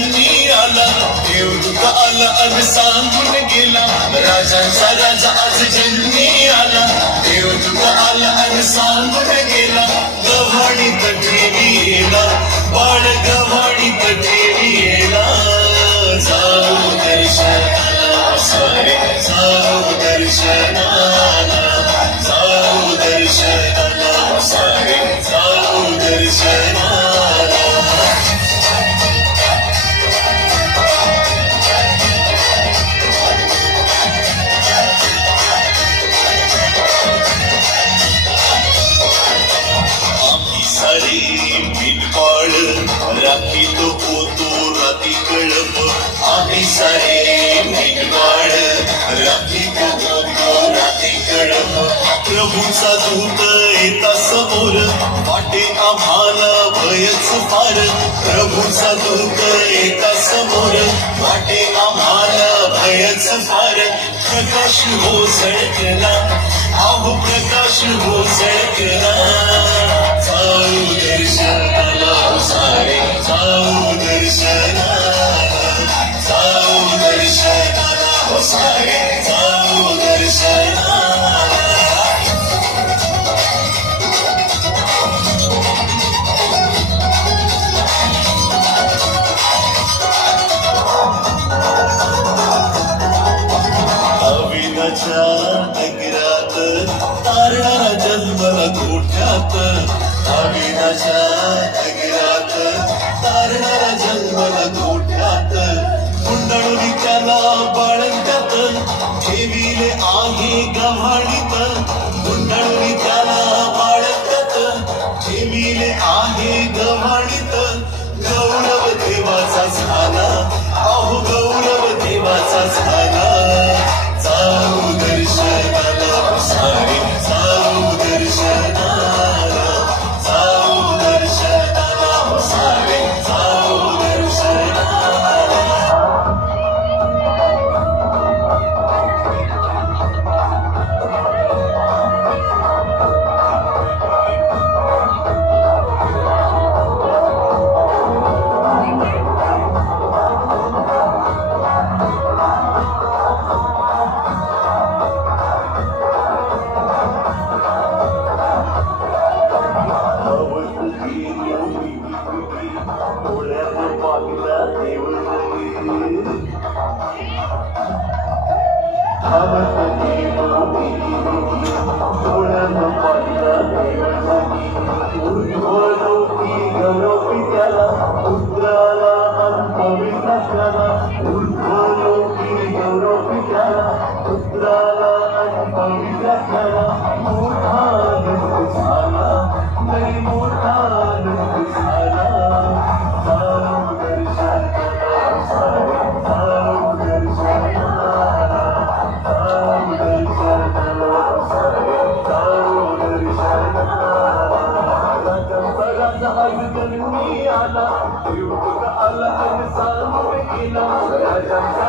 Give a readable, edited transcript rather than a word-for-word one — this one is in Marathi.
जन्मी आला, देवदूत आला आणि सांगून गेला, राजांचा राजा आज जन्मी आला, देवदूत आला आणि सांगून गेला, गव्हाणीत ठेवीला बाळ गव्हाणीत ठेवीला, जाऊ दर्शनाला सारे जाऊ दर्शनाला, जाऊ दर्शनाला सारे जाऊ दर्शनाला. राखी तो पोतो राती कळप, आम्ही सारे मेघवाळ, राखी तो पोतो राती कळप, प्रभूचा दूत येता समोर, वाटे आम्हाला भयच फार, प्रभूचा दूत येता समोर, वाटे आम्हाला भयच फार, प्रकाश हो झळकला, अहो प्रकाश हो झळकला, जाऊ दर्शनाला सारे जाऊ दर्शनाला, जाऊ दर्शनाला सारे जाऊ दर्शनाला. अविनाच्या नगरात तारणारा जन्मला गोठ्यात, अविनाच्या नगरात तारणारा जन्मला गोठ्यात, गुंडाळून त्याला बाळंत्यात ठेविले आहे गव्हाणीत, गुंडाळून त्याला बाळंत्यात ठेविले आहे गव्हाणीत, गौरव देवाचा झाला, अहो गौरव देवाचा झाला, जाऊ दर्शनाला सारे जाऊ दर्शनाला, जाऊ दर्शनाला सारे जाऊ दर्शनाला. जन्मी आला, देवदूत आला आणि सांगून गेला, राजांचा